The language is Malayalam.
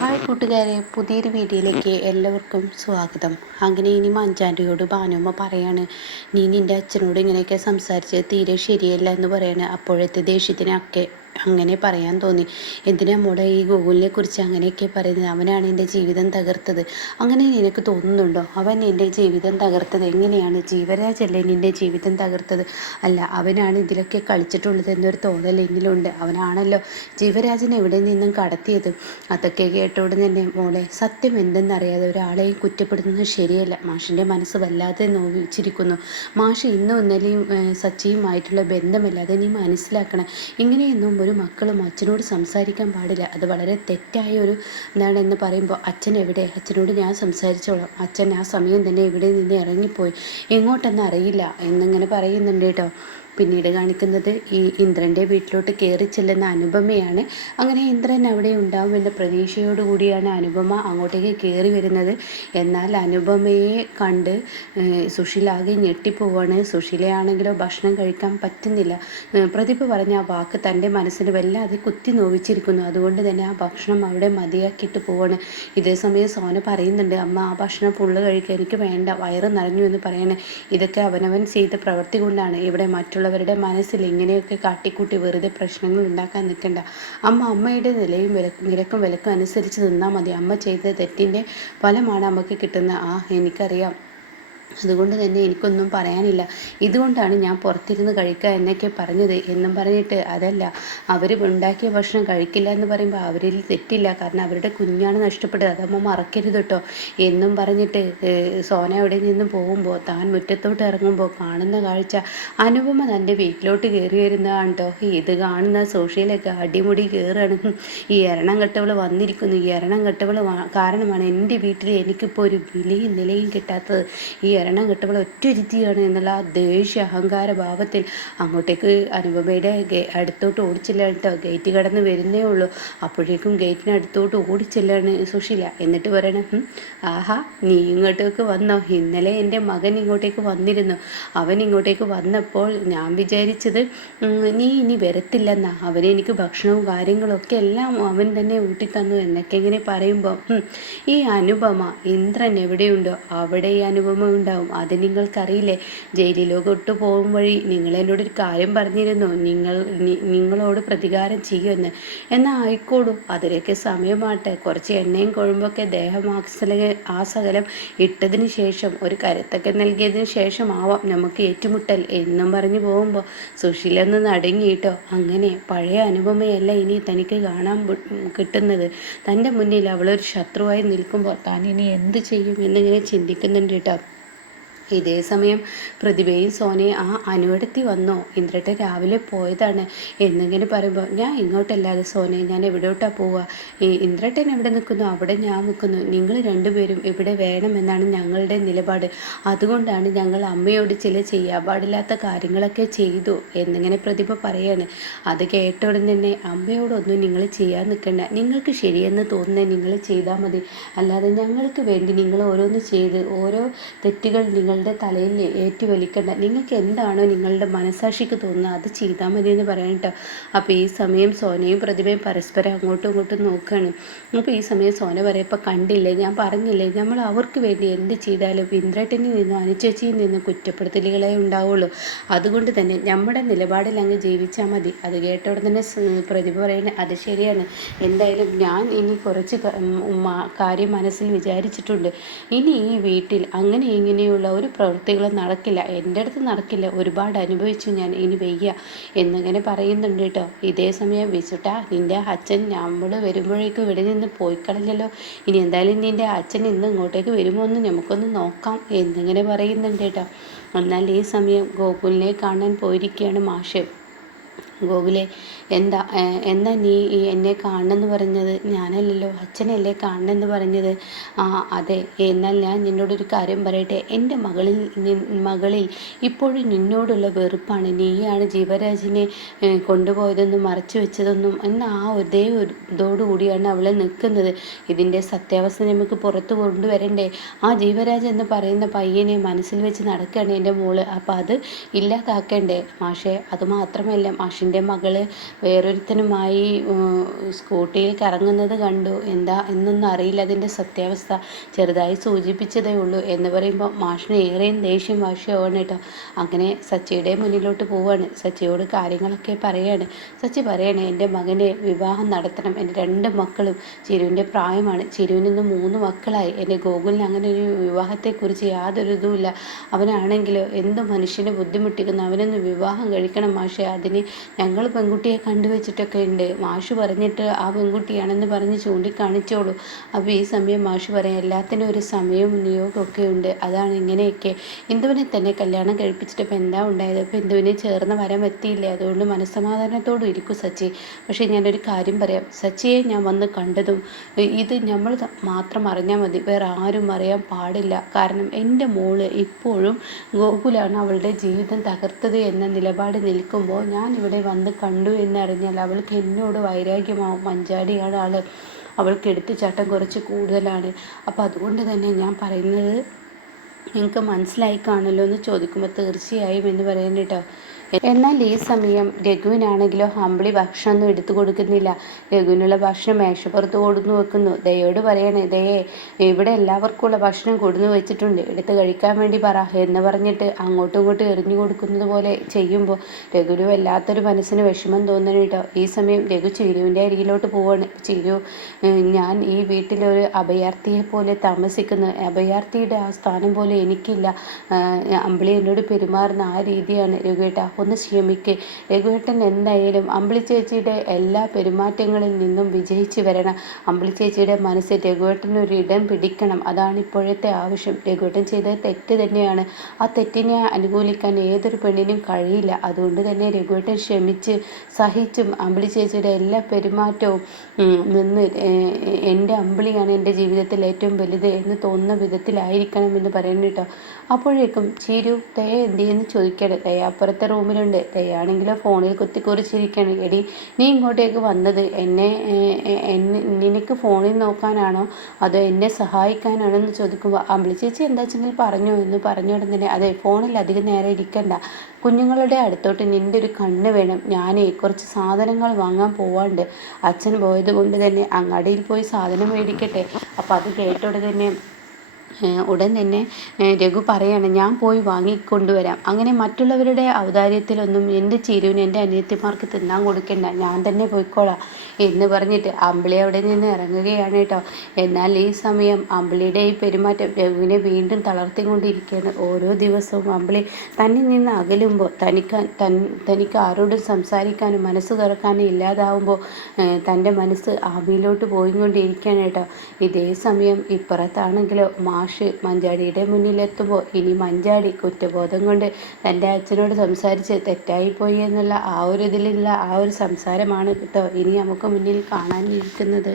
ഹായ് കൂട്ടുകാരെ, പുതിയൊരു വീഡിയോയിലേക്ക് എല്ലാവർക്കും സ്വാഗതം. അങ്ങനെ ഇനി മഞ്ചാണ്ടിയോട് ഭാനുമ്മ പറയാണ്, നീ നിൻ്റെ അച്ഛനോട് ഇങ്ങനെയൊക്കെ സംസാരിച്ച് തീരെ ശരിയല്ല എന്ന് പറയാണ്. അപ്പോഴത്തെ ദേഷ്യത്തിനൊക്കെ അങ്ങനെ പറയാൻ തോന്നി. എന്തിനാ മോളെ ഈ ഗോകുലിനെ കുറിച്ച് അങ്ങനെയൊക്കെ പറയുന്നത്? അവനാണ് എൻ്റെ ജീവിതം തകർത്തത്. അങ്ങനെ നിനക്ക് തോന്നുന്നുണ്ടോ? അവൻ എൻ്റെ ജീവിതം തകർത്തത് എങ്ങനെയാണ്? ജീവരാജല്ലേ നിൻ്റെ ജീവിതം തകർത്തത്? അല്ല, അവനാണ് ഇതിലൊക്കെ കളിച്ചിട്ടുള്ളത് എന്നൊരു തോന്നൽ എന്നിലുണ്ട്. അവനാണല്ലോ ജീവരാജനെ എവിടെ നിന്നും കടത്തിയത്. അതൊക്കെ കേട്ടോടെ തന്നെ മോളെ, സത്യം എന്തെന്നറിയാതെ ഒരാളെയും കുറ്റപ്പെടുത്തുന്നത് ശരിയല്ല. മാഷിൻ്റെ മനസ്സ് വല്ലാതെ നോവിച്ചിരിക്കുന്നു. മാഷ് ഇന്നും ഇന്നലെയും സച്ചിയുമായിട്ടുള്ള ബന്ധമല്ലാതെ നീ മനസ്സിലാക്കണം. ഇങ്ങനെയൊന്നും ഒരു മക്കളും അച്ഛനോട് സംസാരിക്കാൻ പാടില്ല. അത് വളരെ തെറ്റായ ഒരു എന്താണെന്ന് പറയുമ്പോൾ, അച്ഛൻ എവിടെ? അച്ഛനോട് ഞാൻ സംസാരിച്ചോളാം. അച്ഛൻ ആ സമയം തന്നെ ഇവിടെ നിന്ന് ഇറങ്ങിപ്പോയി, എങ്ങോട്ടെന്ന് അറിയില്ല എന്നിങ്ങനെ പറയുന്നുണ്ട് കേട്ടോ. പിന്നീട് കാണിക്കുന്നത് ഈ ഇന്ദ്രൻ്റെ വീട്ടിലോട്ട് കയറി ചെല്ലുന്ന അനുപമയാണ്. അങ്ങനെ ഇന്ദ്രൻ അവിടെ ഉണ്ടാവുമെന്ന പ്രതീക്ഷയോടുകൂടിയാണ് അനുപമ അങ്ങോട്ടേക്ക് കയറി വരുന്നത്. എന്നാൽ അനുപമയെ കണ്ട് സുശീലാകെ ഞെട്ടിപ്പോവാണ്. സുശീലയാണെങ്കിലോ ഭക്ഷണം കഴിക്കാൻ പറ്റുന്നില്ല. പ്രദീപ് പറഞ്ഞ ആ വാക്ക് തൻ്റെ മനസ്സിന് വല്ലാതെ കുത്തി നോവിച്ചിരിക്കുന്നു. അതുകൊണ്ട് തന്നെ ആ ഭക്ഷണം അവിടെ മതിയാക്കിയിട്ട് പോവാണ്. ഇതേ സമയം സോന പറയുന്നുണ്ട്, അമ്മ ആ ഭക്ഷണം ഫുള്ള് കഴിക്കുക, എനിക്ക് വേണ്ട, വയറ് നിറഞ്ഞു എന്ന് പറയണേ. ഇതൊക്കെ അവനവൻ ചെയ്ത പ്രവൃത്തി കൊണ്ടാണ്. ഇവിടെ മറ്റുള്ളവരുടെ മനസ്സിൽ ഇങ്ങനെയൊക്കെ കാട്ടിക്കൂട്ടി വെറുതെ പ്രശ്നങ്ങൾ ഉണ്ടാക്കാൻ നിൽക്കണ്ട. അമ്മയുടെ നിലയും നിരക്കും വിലക്കും അനുസരിച്ച് നിന്നാൽ മതി. അമ്മ ചെയ്ത തെറ്റിൻ്റെ ഫലമാണ് അമ്മയ്ക്ക് കിട്ടുന്നത്. എനിക്കറിയാം. അതുകൊണ്ട് തന്നെ എനിക്കൊന്നും പറയാനില്ല. ഇതുകൊണ്ടാണ് ഞാൻ പുറത്തിരുന്ന് കഴിക്കുക എന്നൊക്കെ പറഞ്ഞത് എന്നും പറഞ്ഞിട്ട്, അതല്ല, അവർ ഉണ്ടാക്കിയ ഭക്ഷണം കഴിക്കില്ല എന്ന് പറയുമ്പോൾ അവരിൽ തെറ്റില്ല. കാരണം അവരുടെ കുഞ്ഞാണ് നഷ്ടപ്പെട്ടത്, അതമ്മ മറക്കരുത് കേട്ടോ എന്നും പറഞ്ഞിട്ട് സോന അവിടെ നിന്ന് പോകുമ്പോൾ താൻ മുറ്റത്തോട്ട് ഇറങ്ങുമ്പോൾ കാണുന്ന കാഴ്ച, അനുപമ തൻ്റെ വീട്ടിലോട്ട് കയറി വരുന്നതാണ് കേട്ടോ. ഇത് കാണുന്ന സോഷ്യലൊക്കെ അടിമുടി കയറുകയാണ്. ഈ എരണം കെട്ടവൾ വന്നിരിക്കുന്നു. ഈ എരണം കെട്ടവൾ കാരണമാണ് എൻ്റെ വീട്ടിൽ എനിക്കിപ്പോൾ ഒരു വിലയും നിലയും കിട്ടാത്തത്. ഈ എരണം കെട്ടവൾ ഒറ്റൊരുത്തിയാണ് എന്നുള്ള ആ ദേഷ്യ അഹങ്കാര ഭാവത്തിൽ അങ്ങോട്ടേക്ക് അനുപമയുടെ അടുത്തോട്ട് ഓടിച്ചില്ല കേട്ടോ. ഗേറ്റ് കടന്ന് വരുന്നേ ഉള്ളൂ. അപ്പോഴേക്കും ഗേറ്റിനടുത്തോട്ട് ഓടിച്ചെല്ലാണ് സുശീല. എന്നിട്ട് പറയണം, ആഹാ, നീ ഇങ്ങോട്ടേക്ക് വന്നോ? ഇന്നലെ എൻ്റെ മകൻ ഇങ്ങോട്ടേക്ക് വന്നിരുന്നു. അവൻ ഇങ്ങോട്ടേക്ക് വന്നപ്പോൾ ഞാൻ വിചാരിച്ചത് നീ ഇനി വരത്തില്ലെന്നാ. അവനെനിക്ക് ഭക്ഷണവും കാര്യങ്ങളൊക്കെ എല്ലാം അവൻ തന്നെ ഊട്ടിത്തന്നു എന്നൊക്കെ ഇങ്ങനെ പറയുമ്പോൾ, ഈ അനുപമ, ഇന്ദ്രൻ എവിടെയുണ്ടോ അവിടെ ഈ അനുപമ ഉണ്ടാവും. അത് നിങ്ങൾക്കറിയില്ലേ? ജയിലിലോട്ട് പോകും വഴി നിങ്ങൾ എന്നോടൊരു കാര്യം പറഞ്ഞിരുന്നു, നിങ്ങളോട് പ്രതികാരം ചെയ്യുമെന്ന്. എന്നാൽ ആയിക്കോളൂ, അതിലേക്ക് സമയമാട്ടെ. കുറച്ച് എണ്ണയും കുഴമ്പൊക്കെ ദേഹമാസകലം ഇട്ടതിന് ശേഷം, ഒരു കരുത്തൊക്കെ നൽകിയതിന് ശേഷമാവാം നമുക്ക് ഏറ്റുമുട്ടൽ എന്നും പറഞ്ഞു പോകുമ്പോൾ സുശീലൊന്ന് നടുങ്ങിയിട്ടോ. അങ്ങനെ പഴയ അനുപമയല്ല ഇനി തനിക്ക് കാണാൻ കിട്ടുന്നത്. തൻ്റെ മുന്നിൽ അവളൊരു ശത്രുവായി നിൽക്കുമ്പോൾ താൻ ഇനി എന്ത് ചെയ്യും എന്നിങ്ങനെ ചിന്തിക്കുന്നുണ്ട് കേട്ടോ. ഇതേ സമയം പ്രതിഭയും സോനയും അനുവടത്തി വന്നോ? ഇന്ദ്രട്ടൻ രാവിലെ പോയതാണ് എന്നിങ്ങനെ പറയുമ്പോൾ, ഞാൻ ഇങ്ങോട്ടല്ലാതെ സോനെ, ഞാൻ എവിടോട്ടാണ് പോവുക? ഇന്ദ്രട്ടൻ എവിടെ നിൽക്കുന്നു അവിടെ ഞാൻ നിൽക്കുന്നു. നിങ്ങൾ രണ്ടുപേരും ഇവിടെ വേണമെന്നാണ് ഞങ്ങളുടെ നിലപാട്. അതുകൊണ്ടാണ് ഞങ്ങൾ അമ്മയോട് ചില ചെയ്യാൻ പാടില്ലാത്ത കാര്യങ്ങളൊക്കെ ചെയ്തു എന്നിങ്ങനെ പ്രതിഭ പറയാണ്. അത് കേട്ട ഉടൻ തന്നെ, അമ്മയോടൊന്നും നിങ്ങൾ ചെയ്യാൻ നിൽക്കണ്ട. നിങ്ങൾക്ക് ശരിയെന്ന് തോന്നുന്നത് നിങ്ങൾ ചെയ്താൽ മതി. അല്ലാതെ ഞങ്ങൾക്ക് വേണ്ടി നിങ്ങൾ ഓരോന്ന് ചെയ്ത് ഓരോ തെറ്റുകൾ നിങ്ങളുടെ തലയിൽ ഏറ്റുവലിക്കണ്ട. നിങ്ങൾക്ക് എന്താണോ നിങ്ങളുടെ മനസാക്ഷിക്ക് തോന്നുന്നത് അത് ചെയ്താൽ മതി എന്ന് പറയാൻ കേട്ടോ. അപ്പോൾ ഈ സമയം സോനയും പ്രതിഭയും പരസ്പരം അങ്ങോട്ടും ഇങ്ങോട്ടും നോക്കുകയാണ്. അപ്പോൾ ഈ സമയം സോന പറയപ്പോൾ, കണ്ടില്ലേ, ഞാൻ പറഞ്ഞില്ലേ, നമ്മൾ അവർക്ക് വേണ്ടി എന്ത് ചെയ്താലും ഇന്ദ്രട്ടനിൽ നിന്നും അനുചേച്ചിയിൽ നിന്നും കുറ്റപ്പെടുത്തലുകളെ ഉണ്ടാവുള്ളൂ. അതുകൊണ്ട് തന്നെ നമ്മുടെ നിലപാടിൽ അങ്ങ് ജീവിച്ചാൽ മതി. അത് കേട്ടോടെ തന്നെ പ്രതിഭ പറയുന്നത്, അത് ശരിയാണ്. എന്തായാലും ഞാൻ ഇനി കുറച്ച് കാര്യം മനസ്സിൽ വിചാരിച്ചിട്ടുണ്ട്. ഇനി ഈ വീട്ടിൽ അങ്ങനെ ഇങ്ങനെയുള്ള ഒരു പ്രവൃത്തികളും നടക്കില്ല. എൻ്റെ അടുത്ത് നടക്കില്ല. ഒരുപാട് അനുഭവിച്ചു ഞാൻ, ഇനി വയ്യ എന്നിങ്ങനെ പറയുന്നുണ്ട് കേട്ടോ. ഇതേ സമയം വിസുട്ടാ, നിൻ്റെ അച്ഛൻ നമ്മൾ വരുമ്പോഴേക്കും ഇവിടെ നിന്ന് പോയി കളഞ്ഞല്ലോ. ഇനി എന്തായാലും നിൻ്റെ അച്ഛൻ ഇന്ന് ഇങ്ങോട്ടേക്ക് വരുമോ എന്ന് നമുക്കൊന്ന് നോക്കാം എന്നിങ്ങനെ പറയുന്നുണ്ട് കേട്ടോ. എന്നാൽ ഈ സമയം ഗോകുലിനെ കാണാൻ പോയിരിക്കുകയാണ് മാഷ്. ഗോകുലെ, എന്താ നീ എന്നെ കാണണമെന്ന് പറഞ്ഞത്? ഞാനല്ലല്ലോ, അച്ഛനല്ലേ കാണണമെന്ന് പറഞ്ഞത്. അതെ, എന്നാൽ ഞാൻ നിന്നോടൊരു കാര്യം പറയട്ടെ. എൻ്റെ മകളിൽ ഇപ്പോഴും നിന്നോടുള്ള വെറുപ്പാണ്. നീയാണ് ജീവരാജിനെ കൊണ്ടുപോയതെന്നും മറച്ചു വെച്ചതെന്നും എന്ന ഒരേ ഒരു ഇതോടുകൂടിയാണ് അവളെ നിൽക്കുന്നത്. ഇതിൻ്റെ സത്യാവസ്ഥ നമുക്ക് പുറത്ത് കൊണ്ടുവരണ്ടേ? ആ ജീവരാജ് എന്ന് പറയുന്ന പയ്യനെ മനസ്സിൽ വെച്ച് നടക്കുകയാണ് എൻ്റെ മോള്. അപ്പോൾ അത് ഇല്ലാതാക്കണ്ടേ മാഷേ? അതുമാത്രമല്ല, മാഷിൻ്റെ എൻ്റെ മകള് വേറൊരുത്തനുമായി സ്കൂട്ടിയിൽ കറങ്ങുന്നത് കണ്ടു, എന്താ എന്നൊന്നും അറിയില്ല അതിൻ്റെ സത്യാവസ്ഥ, ചെറുതായി സൂചിപ്പിച്ചതേ ഉള്ളൂ എന്ന് പറയുമ്പോൾ മാഷിന് ഏറെയും ദേഷ്യം വാശിയാവാണ് കേട്ടോ. അങ്ങനെ സച്ചിയുടെ മുന്നിലോട്ട് പോവാണ്, സച്ചിയോട് കാര്യങ്ങളൊക്കെ പറയാണ്. സച്ചി പറയാണ്, എൻ്റെ മകനെ വിവാഹം നടത്തണം, എൻ്റെ 2 മക്കളും ചിരുവിൻ്റെ പ്രായമാണ്, ചിരുവിന് ഇന്ന് 3 മക്കളായി, എൻ്റെ ഗോകുലിന് അങ്ങനെ ഒരു വിവാഹത്തെക്കുറിച്ച് യാതൊരു ഇതുമില്ല, അവനാണെങ്കിലോ എന്ത് മനുഷ്യനെ ബുദ്ധിമുട്ടിക്കുന്നു, അവനൊന്ന് വിവാഹം കഴിക്കണം മാഷെ, അതിന് ഞങ്ങൾ പെൺകുട്ടിയെ കണ്ടുവച്ചിട്ടൊക്കെ ഉണ്ട്, മാഷ് പറഞ്ഞിട്ട് ആ പെൺകുട്ടിയാണെന്ന് പറഞ്ഞ് ചൂണ്ടിക്കാണിച്ചോളൂ. അപ്പോൾ ഈ സമയം മാഷ് പറയാം, എല്ലാത്തിനും ഒരു സമയവും നിയോഗമൊക്കെ ഉണ്ട്, അതാണ് ഇങ്ങനെയൊക്കെ. ഇന്ദുവിനെ തന്നെ കല്യാണം കഴിപ്പിച്ചിട്ട് ഇപ്പം എന്താ ഉണ്ടായത്, ഇപ്പം ഇന്ദുവിനെ ചേർന്ന് വരാൻ പറ്റിയില്ലേ, അതുകൊണ്ട് മനസ്സമാധാനത്തോടും ഇരിക്കും സച്ചി. പക്ഷേ ഞാനൊരു കാര്യം പറയാം, സച്ചിയെ ഞാൻ വന്ന് കണ്ടതും ഇത് നമ്മൾ മാത്രം അറിഞ്ഞാൽ മതി, വേറെ ആരും അറിയാൻ പാടില്ല. കാരണം എൻ്റെ മോള് ഇപ്പോഴും ഗോകുലാണ് അവളുടെ ജീവിതം തകർത്തത് എന്ന നിലപാട് നിൽക്കുമ്പോൾ ഞാൻ ഇവിടെ വന്ന് കണ്ടു എന്നറിഞ്ഞാൽ അവൾക്ക് എന്നോട് വൈരാഗ്യമാവും. മഞ്ചാടിയാണ് ആള്, അവൾക്ക് എടുത്തുചാട്ടം കുറച്ച് കൂടുതലാണ്. അപ്പോൾ അതുകൊണ്ട് തന്നെ ഞാൻ പറയുന്നത് നിങ്ങൾക്ക് മനസ്സിലായി കാണുമല്ലോ എന്ന് ചോദിക്കുമ്പോൾ തീർച്ചയായും എന്ന് പറയുന്നു കേട്ടോ. എന്നാൽ ഈ സമയം രഘുവിനാണെങ്കിലോ അമ്പിളി ഭക്ഷണമൊന്നും എടുത്തു കൊടുക്കുന്നില്ല. രഘുവിനുള്ള ഭക്ഷണം മേശപ്പുറത്ത് കൊടുന്നു വെക്കുന്നു. ദയോട് പറയണേ, ദയേ ഇവിടെ എല്ലാവർക്കുമുള്ള ഭക്ഷണം കൊടുന്നു വെച്ചിട്ടുണ്ട്, എടുത്ത് കഴിക്കാൻ വേണ്ടി പറ എന്ന് പറഞ്ഞിട്ട് അങ്ങോട്ടും ഇങ്ങോട്ടും എറിഞ്ഞു കൊടുക്കുന്നത് പോലെ ചെയ്യുമ്പോൾ രഘുവിന് വല്ലാത്തൊരു മനസ്സിന് വിഷമം തോന്നണം കേട്ടോ. ഈ സമയം രഘു ചിരുവിൻ്റെ അരികിലോട്ട് പോവാണ്. ചിരു, ഞാൻ ഈ വീട്ടിലൊരു അഭയാർത്ഥിയെ പോലെ താമസിക്കുന്നു, അഭയാർത്ഥിയുടെ ആ സ്ഥാനം പോലെ എനിക്കില്ല, അമ്പിളി എന്നോട് പെരുമാറുന്ന ആ രീതിയാണ് രഘുവേട്ട, ഒന്ന് ക്ഷമിക്ക്. രഘുവേട്ടൻ എന്തായാലും അമ്പിളി ചേച്ചിയുടെ എല്ലാ പെരുമാറ്റങ്ങളിൽ നിന്നും വിജയിച്ചു വരണം. അമ്പിളി ചേച്ചിയുടെ മനസ്സിൽ രഘുവേട്ടനൊരു ഇടം പിടിക്കണം, അതാണ് ഇപ്പോഴത്തെ ആവശ്യം. രഘുവേട്ടൻ ചെയ്തത് തെറ്റ് തന്നെയാണ്, ആ തെറ്റിനെ അനുകൂലിക്കാൻ ഏതൊരു പെണ്ണിനും കഴിയില്ല. അതുകൊണ്ട് തന്നെ രഘുവേട്ടൻ ക്ഷമിച്ച് സഹിച്ചും അമ്പിളി ചേച്ചിയുടെ എല്ലാ പെരുമാറ്റവും നിന്ന് എൻ്റെ അമ്പിളിയാണ് എൻ്റെ ജീവിതത്തിൽ ഏറ്റവും വലുത് എന്ന് തോന്നുന്ന വിധത്തിലായിരിക്കണം എന്ന് പറയുന്നു കേട്ടോ. അപ്പോഴേക്കും ചിരു ദയ എന്ത് ചെയ്യുന്നു ചോദിക്കണം. ദയ അപ്പുറത്തെ റൂമിലുണ്ട്. ദയാണെങ്കിലോ ഫോണിൽ കുത്തിക്കുറിച്ചിരിക്കുകയാണ്. എടി, നീ ഇങ്ങോട്ടേക്ക് വന്നത് നിനക്ക് ഫോണിൽ നോക്കാനാണോ അതോ എന്നെ സഹായിക്കാനാണോ എന്ന് ചോദിക്കുമ്പോൾ അമ്പിളി ചേച്ചി എന്താ വെച്ചെങ്കിൽ പറഞ്ഞോ എന്ന് പറഞ്ഞ ഉടൻ തന്നെ, അതെ ഫോണിൽ അധികം നേരം ഇരിക്കണ്ട, കുഞ്ഞുങ്ങളുടെ അടുത്തോട്ട് നിൻ്റെ ഒരു കണ്ണ് വേണം, ഞാനേ കുറച്ച് സാധനങ്ങൾ വാങ്ങാൻ പോവാണ്ട്, അച്ഛൻ പോയത് കൊണ്ട് തന്നെ അങ്ങാടിയിൽ പോയി സാധനം മേടിക്കട്ടെ. അപ്പോൾ അത് ഉടൻ തന്നെ രഘു പറയാണ്, ഞാൻ പോയി വാങ്ങിക്കൊണ്ടുവരാം, അങ്ങനെ മറ്റുള്ളവരുടെ ഔദാര്യത്തിലൊന്നും എൻ്റെ ചിരുവിന് എൻ്റെ അനിയത്തിമാർക്ക് തിന്നാൻ കൊടുക്കണ്ട, ഞാൻ തന്നെ പോയിക്കോളാം എന്ന് പറഞ്ഞിട്ട് അമ്പിളി അവിടെ നിന്ന് ഇറങ്ങുകയാണ് കേട്ടോ. എന്നാൽ ഈ സമയം അമ്പിളിയുടെ ഈ പെരുമാറ്റം രഘുവിനെ വീണ്ടും തളർത്തിക്കൊണ്ടിരിക്കുകയാണ്. ഓരോ ദിവസവും അമ്പിളി തന്നിൽ നിന്ന് അകലുമ്പോൾ തനിക്ക് ആരോടും സംസാരിക്കാനും മനസ്സ് തുറക്കാനും ഇല്ലാതാവുമ്പോൾ തൻ്റെ മനസ്സ് ആവിയിലോട്ട് പോയിക്കൊണ്ടിരിക്കുകയാണ് കേട്ടോ. ഇതേ സമയം ഇപ്പുറത്താണെങ്കിലോ മഞ്ചാടിയുടെ മുന്നിലെത്തുമ്പോൾ ഇനി മഞ്ചാടി കുറ്റബോധം കൊണ്ട് തൻ്റെ അച്ഛനോട് സംസാരിച്ച് തെറ്റായിപ്പോയി എന്നുള്ള ആ ഒരു ഇതിലുള്ള ആ ഒരു സംസാരമാണ് കേട്ടോ ഇനി നമുക്ക് മുന്നിൽ കാണാനിരിക്കുന്നത്.